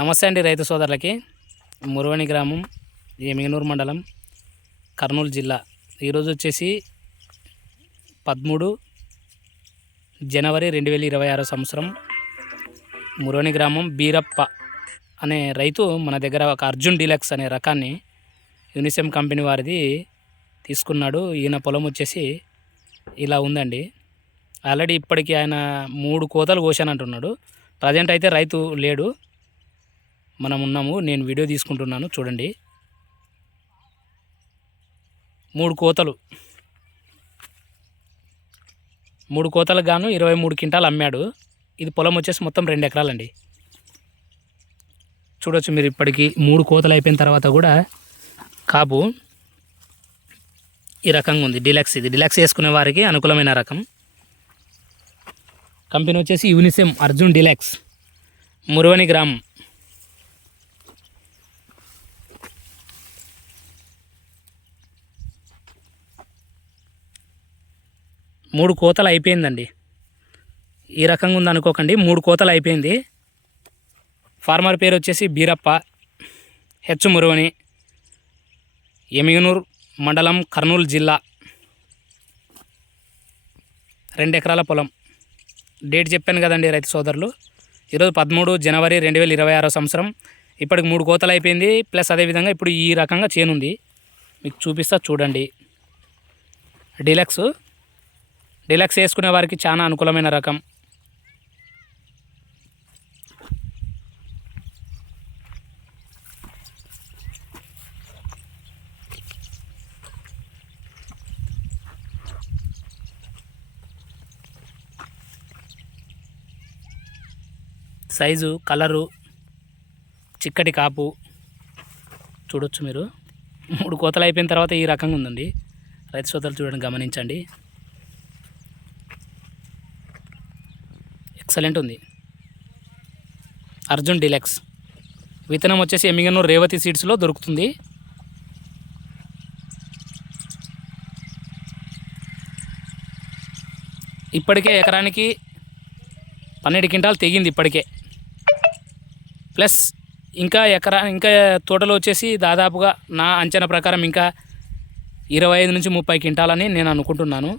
నమస్తే అండి రైతు సోదరులకి. మురవని గ్రామం, ఎమిగనూరు మండలం, కర్నూలు జిల్లా. ఈరోజు వచ్చేసి 13 జనవరి 2026 సంవత్సరం. మురవని గ్రామం బీరప్ప అనే రైతు మన దగ్గర ఒక అర్జున్ డీలక్స్ అనే రకాన్ని యూనిసెమ్ కంపెనీ వారిది తీసుకున్నాడు. ఈయన పొలం వచ్చేసి ఇలా ఉందండి. ఆల్రెడీ ఇప్పటికీ ఆయన 3 కోతలు కోసానంటున్నాడు. ప్రజెంట్ అయితే రైతు లేడు, మనం ఉన్నాము. నేను వీడియో తీసుకుంటున్నాను, చూడండి. 3 కోతలు, 3 కోతలకు గాను 23 క్వింటాలు అమ్మాడు. ఇది పొలం వచ్చేసి మొత్తం 2 ఎకరాలండి. చూడొచ్చు మీరు. ఇప్పటికీ 3 కోతలు అయిపోయిన తర్వాత కూడా కాపు ఈ రకంగా ఉంది. డీలక్స్, ఇది డీలక్స్ వేసుకునే వారికి అనుకూలమైన రకం. కంపెనీ వచ్చేసి యూనిసెమ్ అర్జున్ డీలక్స్, మురవని గ్రామం. మూడు కోతలు అయిపోయిందండి. ఈ రకంగా ఉంది అనుకోకండి, 3 కోతలు అయిపోయింది. ఫార్మర్ పేరు వచ్చేసి బీరప్ప, హెచ్ మురవని, ఎమిగనూరు మండలం, కర్నూలు జిల్లా. 2 ఎకరాల పొలం. డేట్ చెప్పాను కదండి రైతు సోదరులు. ఈరోజు 13 జనవరి 2026 సంవత్సరం. ఇప్పటికి 3 కోతలు అయిపోయింది. ప్లస్ అదేవిధంగా ఇప్పుడు ఈ రకంగా చేనుంది, మీకు చూపిస్తా చూడండి. డీలక్స్ వేసుకునే వారికి చాలా అనుకూలమైన రకం. సైజు, కలరు, చిక్కటి కాపు చూడొచ్చు మీరు. 3 కోతలు అయిపోయిన తర్వాత ఈ రకంగా ఉందండి. రైతు సోదరులు చూడండి, గమనించండి. ఎక్సలెంట్ ఉంది. అర్జున్ డీలక్స్ విత్తనం వచ్చేసి ఎమిగనూరు రేవతి సీడ్స్లో దొరుకుతుంది. ఇప్పటికే ఎకరానికి 12 క్వింటాలు తెగింది ఇప్పటికే. ప్లస్ ఇంకా తోటలో వచ్చేసి దాదాపుగా నా అంచనా ప్రకారం ఇంకా 25 నుంచి 30 క్వింటాలని నేను అనుకుంటున్నాను.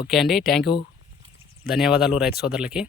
ఓకే అండి, థ్యాంక్ యూ, ధన్యవాదాలు రైతు సోదరులకి.